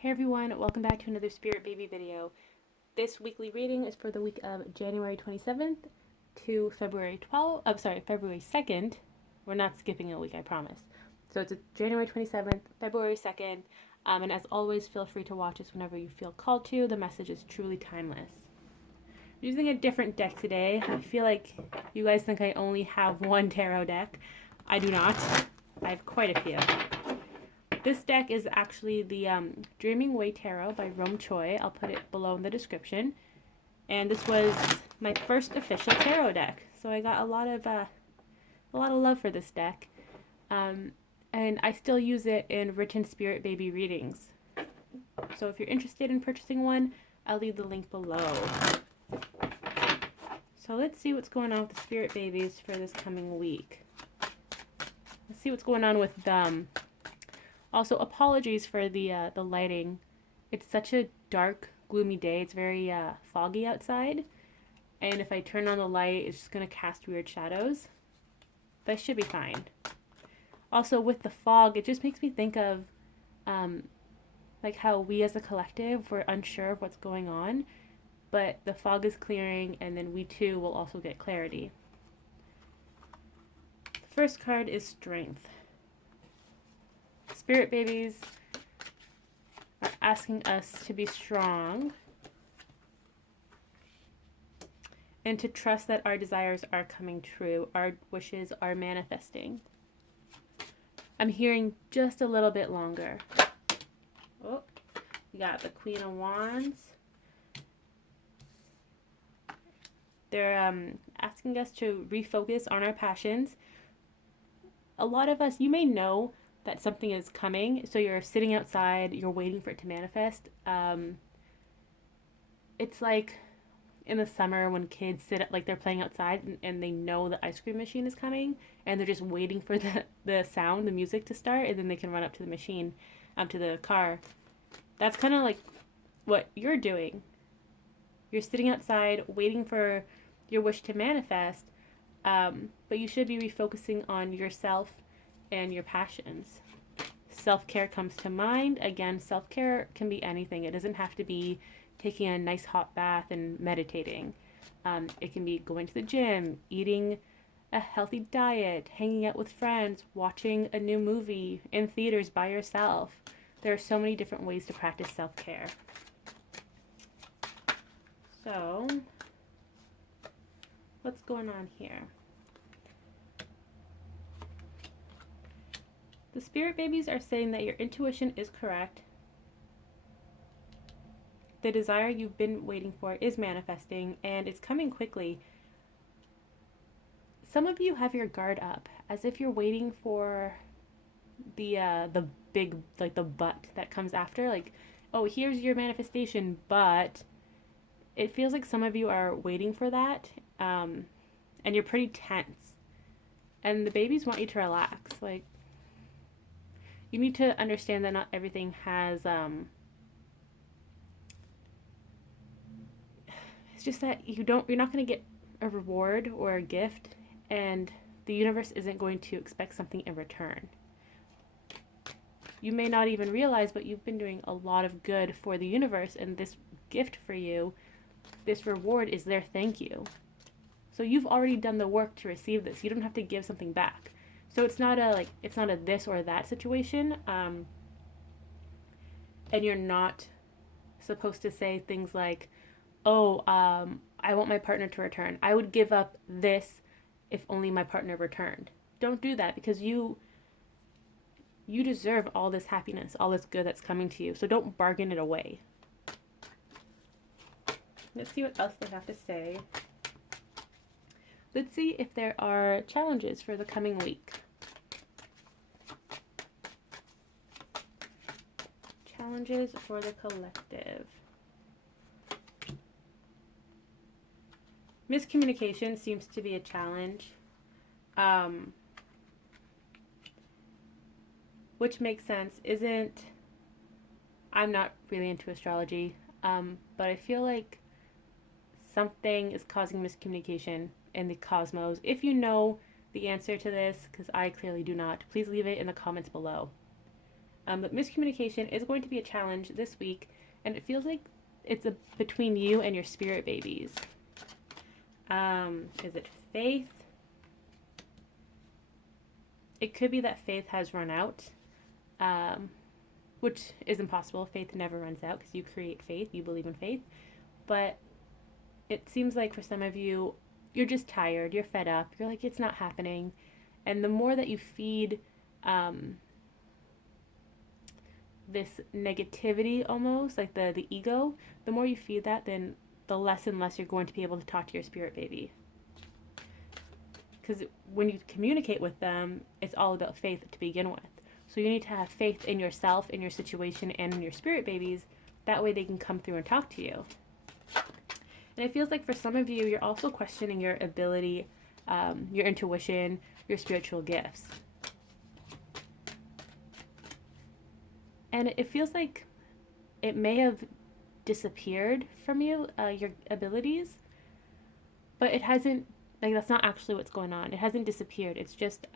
Hey everyone, welcome back to another Spirit Baby video. This weekly reading is for the week of January 27th to February 12th. February 2nd. We're not skipping a week, I promise. So it's January 27th, February 2nd, and as always, feel free to watch this whenever you feel called to. The message is truly timeless. I'm using a different deck today. I feel like you guys think I only have one tarot deck. I do not. I have quite a few. This deck is actually the Dreaming Way Tarot by Choi. I'll put it below in the description. And this was my first official tarot deck, so I got a lot of love for this deck. And I still use it in written Spirit Baby readings. So if you're interested in purchasing one, I'll leave the link below. So let's see what's going on with the Spirit Babies for this coming week. Let's see what's going on with them. Also, apologies for the lighting. It's such a dark, gloomy day. It's very foggy outside. And if I turn on the light, it's just going to cast weird shadows. But it should be fine. Also, with the fog, it just makes me think of like how we as a collective, we're unsure of what's going on. But the fog is clearing, and then we too will also get clarity. The first card is Strength. Spirit Babies are asking us to be strong and to trust that our desires are coming true, our wishes are manifesting. I'm hearing just a little bit longer. Oh, we got the Queen of Wands. They're asking us to refocus on our passions. A lot of us, you may know that something is coming, so you're sitting outside, you're waiting for it to manifest. It's like in the summer when kids like they're playing outside and they know the ice cream machine is coming, and they're just waiting for the sound, the music to start, and then they can run up to the machine, to the car. That's kind of like what you're doing. You're sitting outside waiting for your wish to manifest, but you should be refocusing on yourself and your passions. Self-care comes to mind. Again, self-care can be anything. It doesn't have to be taking a nice hot bath and meditating. It can be going to the gym, eating a healthy diet, hanging out with friends, watching a new movie in theaters by yourself. There are so many different ways to practice self-care. So, what's going on here? The Spirit Babies are saying that your intuition is correct. The desire you've been waiting for is manifesting, and it's coming quickly. Some of you have your guard up, as if you're waiting for the big, like the but that comes after. Like, oh, here's your manifestation, but it feels like some of you are waiting for that, and you're pretty tense. And the babies want you to relax. Like, you need to understand that not everything has, it's just that you're not going to get a reward or a gift, and the universe isn't going to expect something in return. You may not even realize, but you've been doing a lot of good for the universe, and this gift for you, this reward is their thank you. So you've already done the work to receive this. You don't have to give something back. So it's not a this or that situation, and you're not supposed to say things like, oh, I want my partner to return. I would give up this if only my partner returned. Don't do that, because you deserve all this happiness, all this good that's coming to you. So don't bargain it away. Let's see what else they have to say. Let's see if there are challenges for the coming week. Challenges for the collective. Miscommunication seems to be a challenge, which makes sense. I'm not really into astrology, but I feel like something is causing miscommunication in the cosmos. If you know the answer to this, because I clearly do not, please leave it in the comments below. But miscommunication is going to be a challenge this week, and it feels like it's between you and your spirit babies. Is it faith? It could be that faith has run out, which is impossible. Faith never runs out because you create faith, you believe in faith. But it seems like for some of you, you're just tired, you're fed up, you're like, it's not happening. And the more that you feed this negativity almost, like the ego, the more you feed that, then the less and less you're going to be able to talk to your spirit baby. Because when you communicate with them, it's all about faith to begin with. So you need to have faith in yourself, in your situation, and in your spirit babies. That way they can come through and talk to you. And it feels like for some of you, you're also questioning your ability, your intuition, your spiritual gifts. And it feels like it may have disappeared from you, your abilities, but it hasn't, like, that's not actually what's going on. It hasn't disappeared. It's just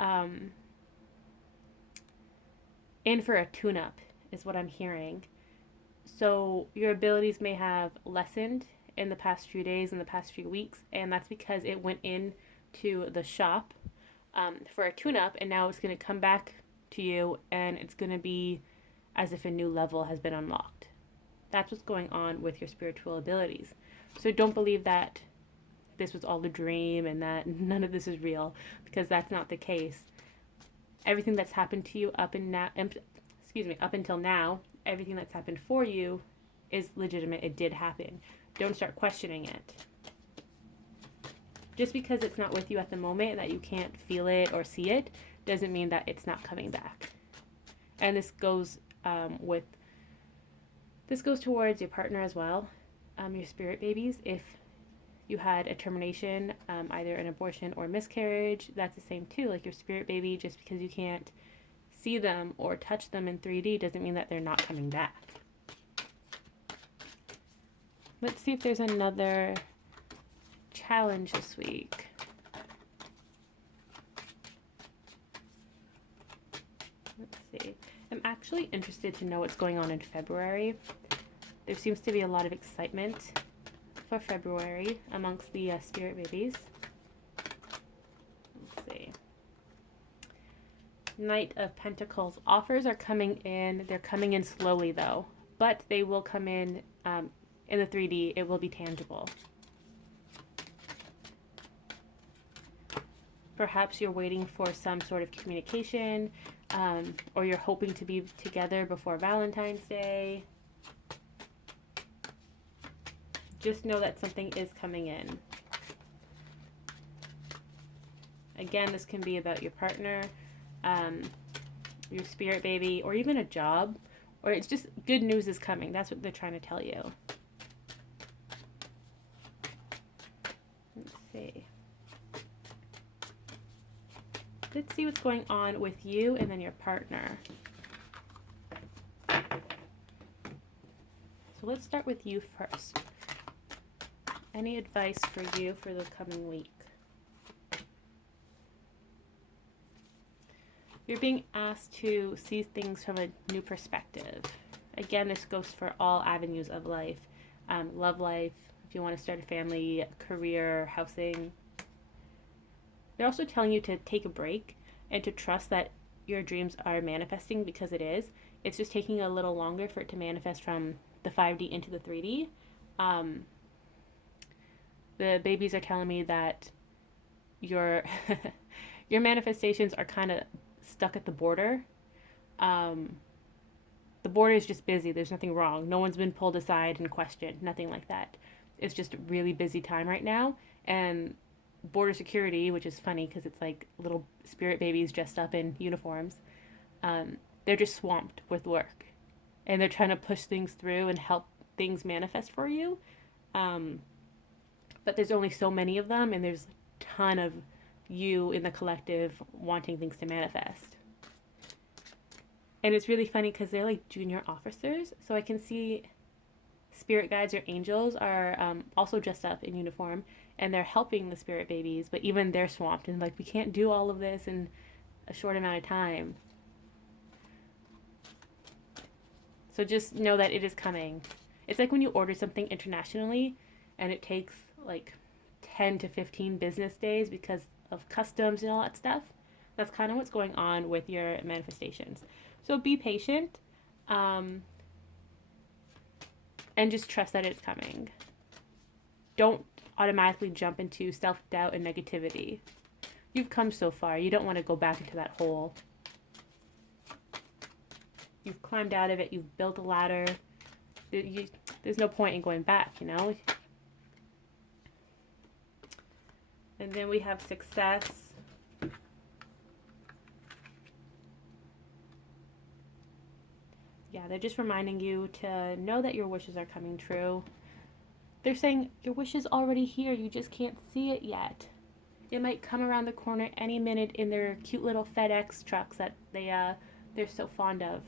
in for a tune-up is what I'm hearing. So your abilities may have lessened in the past few days, in the past few weeks, and that's because it went into the shop for a tune-up, and now it's going to come back to you, and it's going to be as if a new level has been unlocked. That's what's going on with your spiritual abilities. So don't believe that this was all a dream and that none of this is real, because that's not the case. Everything that's happened to you up until now, everything that's happened for you is legitimate. It did happen. Don't start questioning it. Just because it's not with you at the moment, that you can't feel it or see it, doesn't mean that it's not coming back. And this goes towards your partner as well, your spirit babies. If you had a termination, either an abortion or miscarriage, that's the same too. Like your spirit baby, just because you can't see them or touch them in 3D doesn't mean that they're not coming back. Let's see if there's another challenge this week. Let's see. I'm actually interested to know what's going on in February. There seems to be a lot of excitement for February amongst the spirit babies. Let's see. Knight of Pentacles. Offers are coming in. They're coming in slowly though, but they will come in the 3D. It will be tangible. Perhaps you're waiting for some sort of communication, or you're hoping to be together before Valentine's Day. Just know that something is coming in. Again, this can be about your partner, your spirit baby, or even a job, or it's just good news is coming. That's what they're trying to tell you. Let's see. Let's see what's going on with you and then your partner. So let's start with you first. Any advice for you for the coming week? You're being asked to see things from a new perspective. Again, this goes for all avenues of life. Love life, if you want to start a family, career, housing. They're also telling you to take a break and to trust that your dreams are manifesting, because it is. It's just taking a little longer for it to manifest from the 5D into the 3D. The babies are telling me that your manifestations are kind of stuck at the border. The border is just busy. There's nothing wrong. No one's been pulled aside and questioned. Nothing like that. It's just a really busy time right now. And border security, which is funny because it's like little spirit babies dressed up in uniforms, they're just swamped with work. And they're trying to push things through and help things manifest for you. But there's only so many of them, and there's a ton of you in the collective wanting things to manifest. And it's really funny because they're like junior officers, so I can see spirit guides or angels are also dressed up in uniform, and they're helping the spirit babies, but even they're swamped and like, we can't do all of this in a short amount of time. So just know that it is coming. It's like when you order something internationally and it takes like 10 to 15 business days because of customs and all that stuff. That's kind of what's going on with your manifestations. So be patient, and just trust that it's coming. Don't automatically jump into self-doubt and negativity. You've come so far. You don't want to go back into that hole. You've climbed out of it. You've built a ladder. There's no point in going back, you know? And then we have success. Yeah, they're just reminding you to know that your wishes are coming true. They're saying your wish is already here. You just can't see it yet. It might come around the corner any minute in their cute little FedEx trucks that they're so fond of.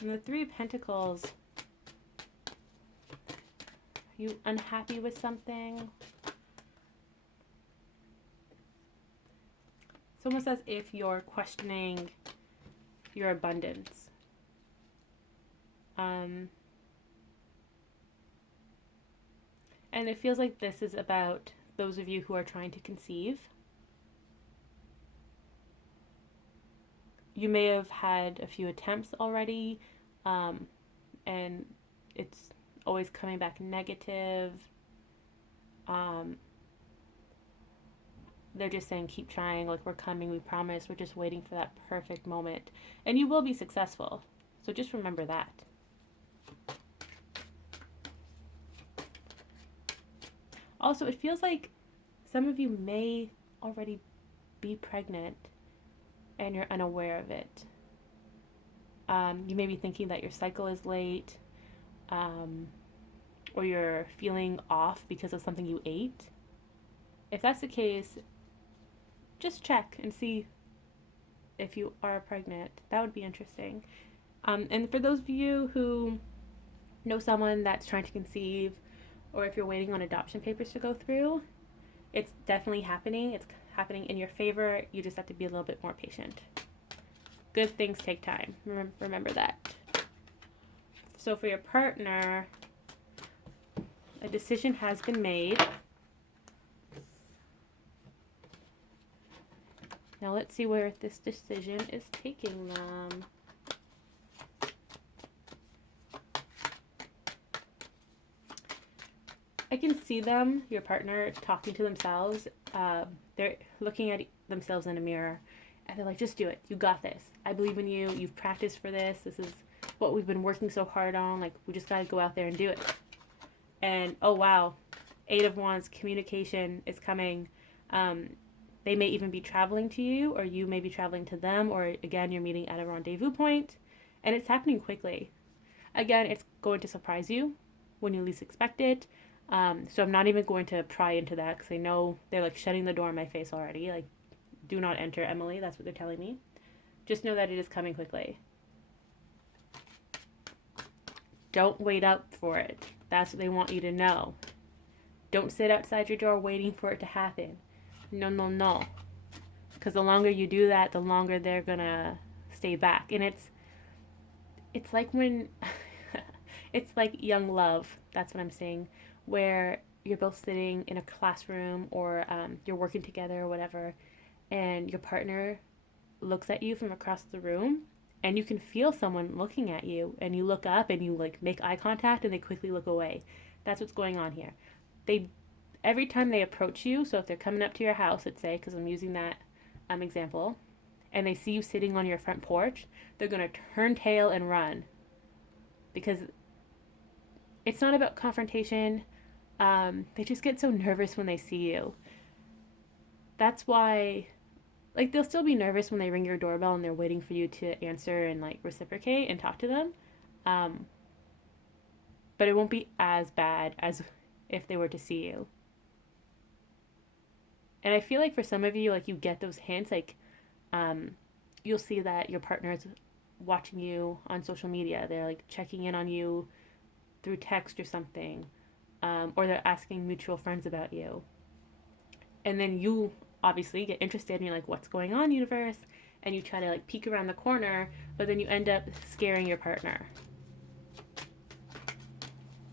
And the Three of Pentacles. Are you unhappy with something? It's almost as if you're questioning your abundance. And it feels like this is about those of you who are trying to conceive. You may have had a few attempts already, and it's always coming back negative. They're just saying, keep trying, like, we're coming, we promise, we're just waiting for that perfect moment. And you will be successful. So just remember that. Also, it feels like some of you may already be pregnant and you're unaware of it. You may be thinking that your cycle is late, or you're feeling off because of something you ate. If that's the case, just check and see if you are pregnant. That would be interesting. And for those of you who know someone that's trying to conceive, or if you're waiting on adoption papers to go through, it's definitely happening. It's happening in your favor. You just have to be a little bit more patient. Good things take time. Remember that. So for your partner, a decision has been made. Now let's see where this decision is taking them. I can see them, your partner, talking to themselves. They're looking at themselves in a mirror, and they're like, just do it. You got this. I believe in you. You've practiced for this. This is what we've been working so hard on. Like, we just got to go out there and do it. And, oh, wow. 8 of Wands, communication is coming. They may even be traveling to you, or you may be traveling to them, or, again, you're meeting at a rendezvous point, and it's happening quickly. Again, it's going to surprise you when you least expect it. So I'm not even going to pry into that because I know they're like shutting the door in my face already. Like, do not enter, Emily. That's what they're telling me. Just know that it is coming quickly. Don't wait up for it. That's what they want you to know. Don't sit outside your door waiting for it to happen. No, no, no. Because the longer you do that, the longer they're going to stay back. And it's like when, it's like young love. That's what I'm saying. Where you're both sitting in a classroom, or you're working together or whatever, and your partner looks at you from across the room, and you can feel someone looking at you, and you look up and you like make eye contact and they quickly look away. That's what's going on here. Every time they approach you, so if they're coming up to your house, let's say, because I'm using that example, and they see you sitting on your front porch, they're going to turn tail and run. Because it's not about confrontation. They just get so nervous when they see you. That's why, like, they'll still be nervous when they ring your doorbell and they're waiting for you to answer and, like, reciprocate and talk to them. But it won't be as bad as if they were to see you. And I feel like for some of you, like, you get those hints, like, you'll see that your partner is watching you on social media. They're, like, checking in on you through text or something. Or they're asking mutual friends about you. And then you obviously get interested and you're like, what's going on, universe? and you try to like peek around the corner, but then you end up scaring your partner.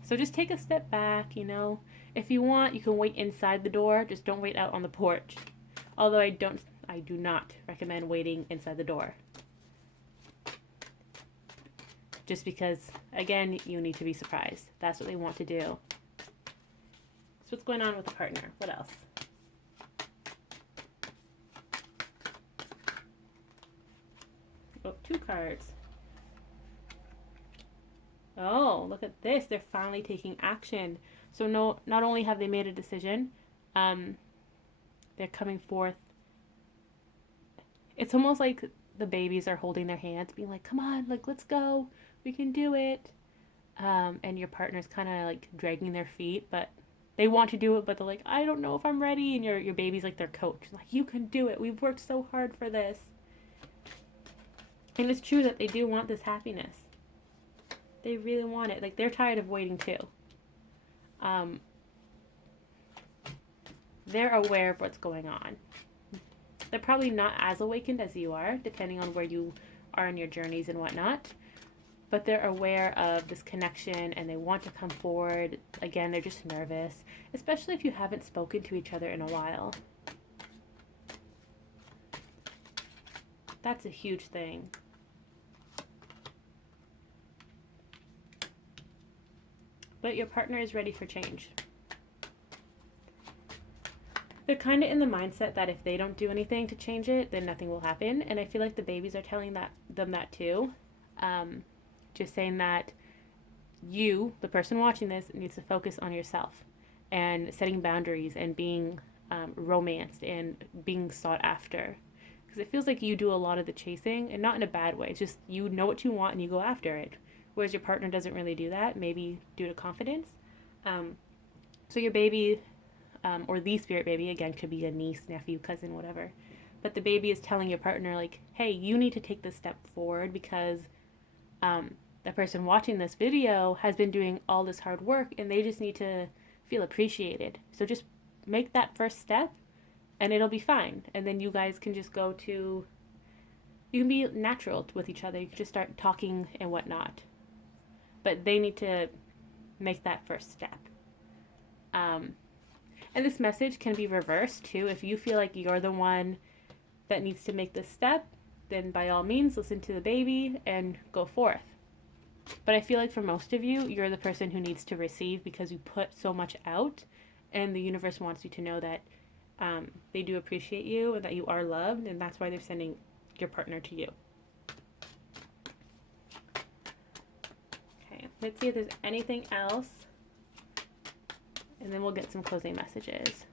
So just take a step back, you know. If you want, you can wait inside the door, just don't wait out on the porch. Although I do not recommend waiting inside the door. Just because, again, you need to be surprised. That's what they want to do. So what's going on with the partner? What else? Oh, 2 cards. Oh, look at this. They're finally taking action. So not only have they made a decision, they're coming forth. It's almost like the babies are holding their hands, being like, come on, like, let's go. We can do it. And your partner's kind of like dragging their feet, but they want to do it, but they're like, I don't know if I'm ready. And your baby's like their coach. Like, you can do it. We've worked so hard for this. And it's true that they do want this happiness. They really want it. Like, they're tired of waiting too. They're aware of what's going on. They're probably not as awakened as you are, depending on where you are in your journeys and whatnot. But they're aware of this connection and they want to come forward. Again, they're just nervous, especially if you haven't spoken to each other in a while. That's a huge thing. But your partner is ready for change. They're kind of in the mindset that if they don't do anything to change it, then nothing will happen. And I feel like the babies are telling them that too. Just saying that you, the person watching this, needs to focus on yourself and setting boundaries and being romanced and being sought after. Because it feels like you do a lot of the chasing, and not in a bad way. It's just you know what you want and you go after it. Whereas your partner doesn't really do that, maybe due to confidence. So your baby, or the spirit baby, again, could be a niece, nephew, cousin, whatever. But the baby is telling your partner, like, hey, you need to take this step forward because the person watching this video has been doing all this hard work and they just need to feel appreciated. So just make that first step and it'll be fine. And then you guys can just you can be natural with each other. You can just start talking and whatnot. But they need to make that first step. And this message can be reversed too. If you feel like you're the one that needs to make this step, then by all means, listen to the baby and go forth. But I feel like for most of you, you're the person who needs to receive because you put so much out and the universe wants you to know that they do appreciate you and that you are loved, and that's why they're sending your partner to you. Okay, let's see if there's anything else, and then we'll get some closing messages.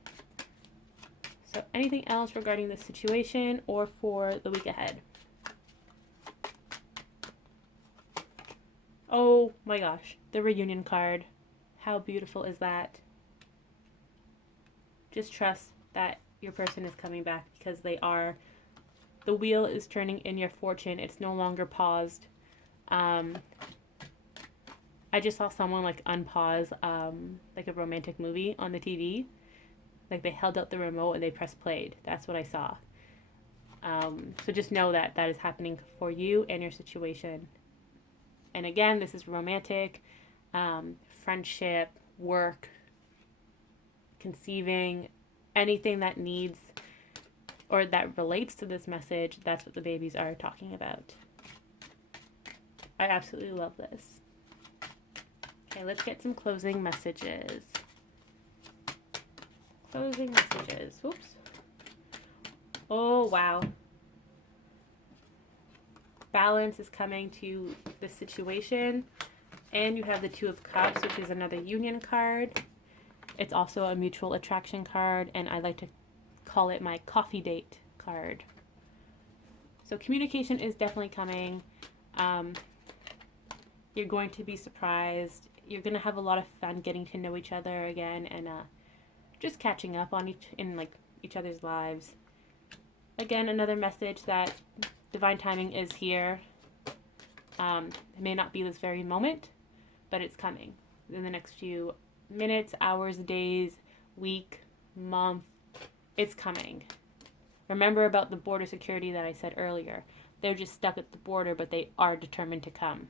So anything else regarding this situation or for the week ahead? Oh my gosh, the reunion card. How beautiful is that? Just trust that your person is coming back because the wheel is turning in your fortune. It's no longer paused. I just saw someone like unpause like a romantic movie on the TV. Like they held out the remote and they pressed played. That's what I saw. So just know that is happening for you and your situation. And again, this is romantic, friendship, work, conceiving, anything that needs or that relates to this message. That's what the babies are talking about. I absolutely love this. Okay, let's get some closing messages. Closing messages. Whoops. Oh, wow. Balance is coming to the situation. And you have the Two of Cups, which is another union card. It's also a mutual attraction card, and I like to call it my coffee date card. So communication is definitely coming. You're going to be surprised. You're going to have a lot of fun getting to know each other again and just catching up on each other's lives. Again, another message that divine timing is here. It may not be this very moment, but it's coming in the next few minutes, hours, days, week, month. It's coming. Remember about the border security that I said earlier. They're just stuck at the border, but they are determined to come.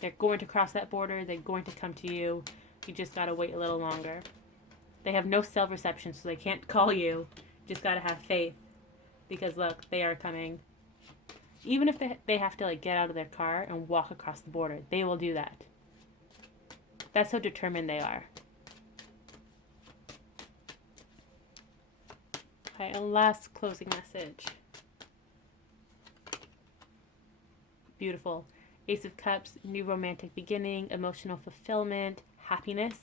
They're going to cross that border. They're going to come to you. You just got to wait a little longer. They have no cell reception, so they can't call you. Just got to have faith. Because look, they are coming. Even if they have to like get out of their car and walk across the border, they will do that. That's how determined they are. Okay, and last closing message. Beautiful. Ace of Cups, new romantic beginning, emotional fulfillment, happiness.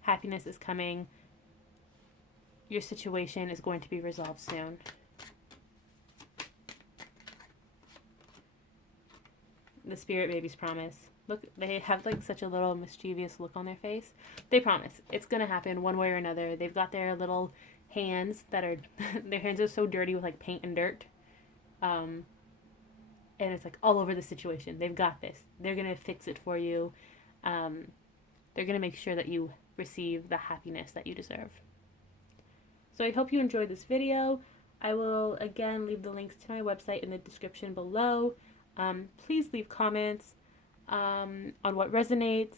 Happiness is coming. Your situation is going to be resolved soon. The spirit babies promise. Look, they have like such a little mischievous look on their face. They promise it's gonna happen one way or another. They've got their little hands that are their hands are so dirty with like paint and dirt, and it's like all over the situation. They've got this. They're gonna fix it for you. They're gonna make sure that you receive the happiness that you deserve. So I hope you enjoyed this video. I will again leave the links to my website in the description below. Please leave comments on what resonates.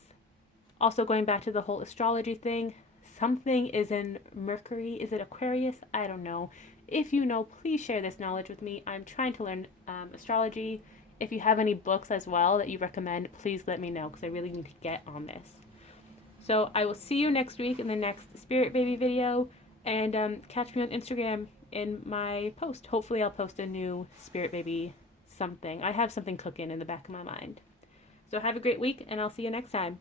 Also, going back to the whole astrology thing, something is in Mercury. Is it Aquarius? I don't know. If you know, please share this knowledge with me. I'm trying to learn astrology. If you have any books as well that you recommend, please let me know because I really need to get on this. So I will see you next week in the next Spirit Baby video, and catch me on Instagram in my post. Hopefully I'll post a new Spirit Baby something. I have something cooking in the back of my mind. So have a great week, and I'll see you next time.